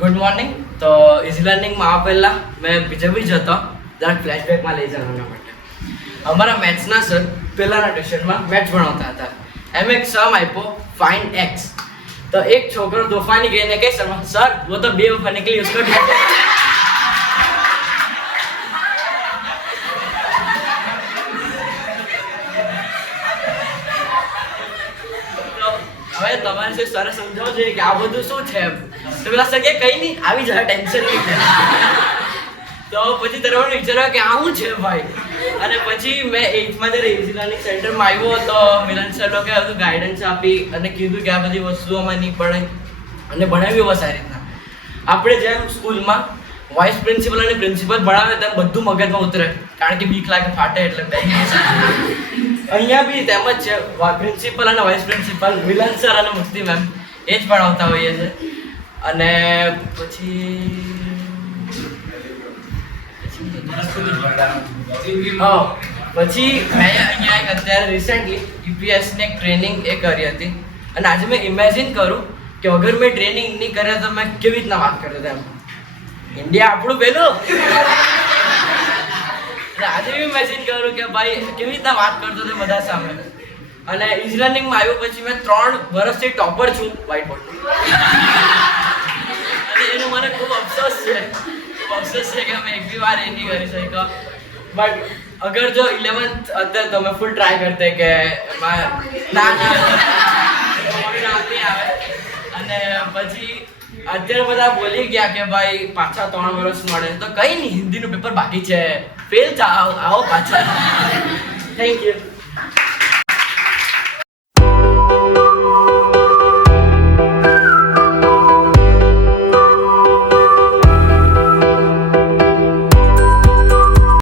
Good morning. તો easy લર્નિંગમાં આ પહેલાં મેં બીજે બી જતો જરાક ફ્લેશબેકમાં લઈ જવાના માટે. અમારા મેથ્સના સર પહેલાંના ટ્યુશનમાં મેથ્સ ભણાવતા હતા. એમ એક સમ આપ્યો ફાઇન્ડ એક્સ. તો એક છોકરો તોફાની ગઈને કહે સર वो तो बेवफा निकली उसको હવે તમારે શું સર સમજાવવું જોઈએ કે આ બધું શું છે એમ. તો પેલા સર કે કંઈ નહીં આવી જાય ટેન્શન નહીં થાય. તો પછી તરફ વિચાર્યો કે આ શું છે ભાઈ. અને પછી મેં 8માં જ્યારે ઇઝી લર્નિંગ સેન્ટરમાં આવ્યો તો મિલન સર લોકોએ બધું ગાઈડન્સ આપી અને કીધું કે આ બધી વસ્તુઓમાં નહીં પડે અને ભણાવ્યું બસ આ રીતના. આપણે જેમ સ્કૂલમાં વાઇસ પ્રિન્સિપલ અને પ્રિન્સિપલ ભણાવે તેમ બધું મગજમાં ઉતરે કારણ કે બીક લાગે ફાટે એટલે અહીંયા બી તેમ જ છે. પ્રિન્સિપલ અને વાઇસ પ્રિન્સિપલ મિલન સર અને મુક્તિ મેમ એ જ ભણાવતા હોઈએ છે. અને પછી મેં અહીંયા એક અત્યારે રિસેન્ટલી યુપીએસની એક ટ્રેનિંગ એ કરી હતી અને આજે મેં ઇમેજિન કરું કે અગર મેં ટ્રેનિંગ નહીં કરે તો મેં કેવી રીતના વાત કરતો એમ. ઇન્ડિયા આપણું પહેલું. આજે બી ઇમેજિન કરું કે ભાઈ કેવી રીતના વાત કરતો હતો બધા સામે. અને ઇઝી લર્નિંગમાં આવ્યો પછી મેં 3 વર્ષથી ટોપર છું વ્હાઇટ બોર્ડ. અને એનો મને ખૂબ અફસોસ છે કે અમે એક બી વાર એ નહીં કરી શક્યો. બટ અગર જો 11th અત્યારે તમે ફૂલ ટ્રાય કરતે કે ના નહીં આવે. અને પછી અત્યારે બધા બોલી ગયા કે ભાઈ પાછા 3 વર્ષ મળે તો કંઈ નહીં, હિન્દીનું પેપર બાકી છે, ફેલ આવો પાછા. Thank you.